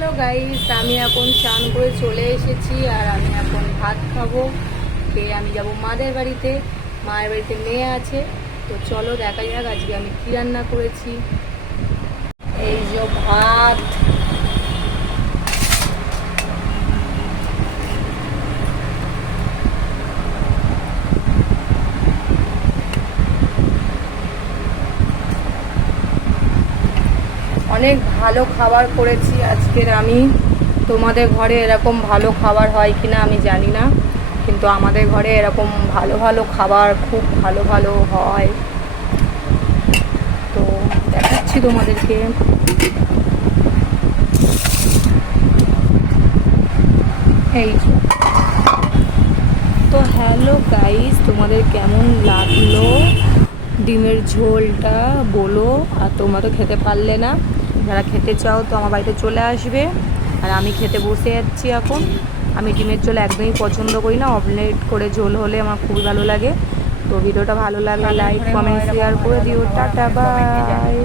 Hello guys, আমি এখন স্নান করে চলে এসেছি আর আমি এখন ভাত খাবো। খেয়ে আমি যাব মাদের বাড়িতে। মায়ের বাড়িতে মেয়ে আছে, তো চলো দেখা যাক আজকে আমি কী রান্না করেছি। এই যে ভাত, অনেক ভালো খাবার করেছি আজকের আমি। তোমাদের ঘরে এরকম ভালো খাবার হয় কিনা আমি জানি না, কিন্তু আমাদের ঘরে এরকম ভালো ভালো খাবার খুব ভালো ভালো হয়। তো দেখাচ্ছি তোমাদেরকে। এই যে, তো হ্যালো গাইস, তোমাদের কেমন লাগলো ডিমের ঝোলটা বলো। আর তোমরা তো খেতে পারলে না, যারা খেতে চাও তো আমার বাড়িতে চলে আসবে। আর আমি খেতে বসে যাচ্ছি এখন। আমি ডিমের ঝোল একদমই পছন্দ করি না, অমলেট করে ঝোল হলে আমার খুবই ভালো লাগে। তো ভিডিওটা ভালো লাগলে লাইক কমেন্ট শেয়ার করে দিও। Tata bye.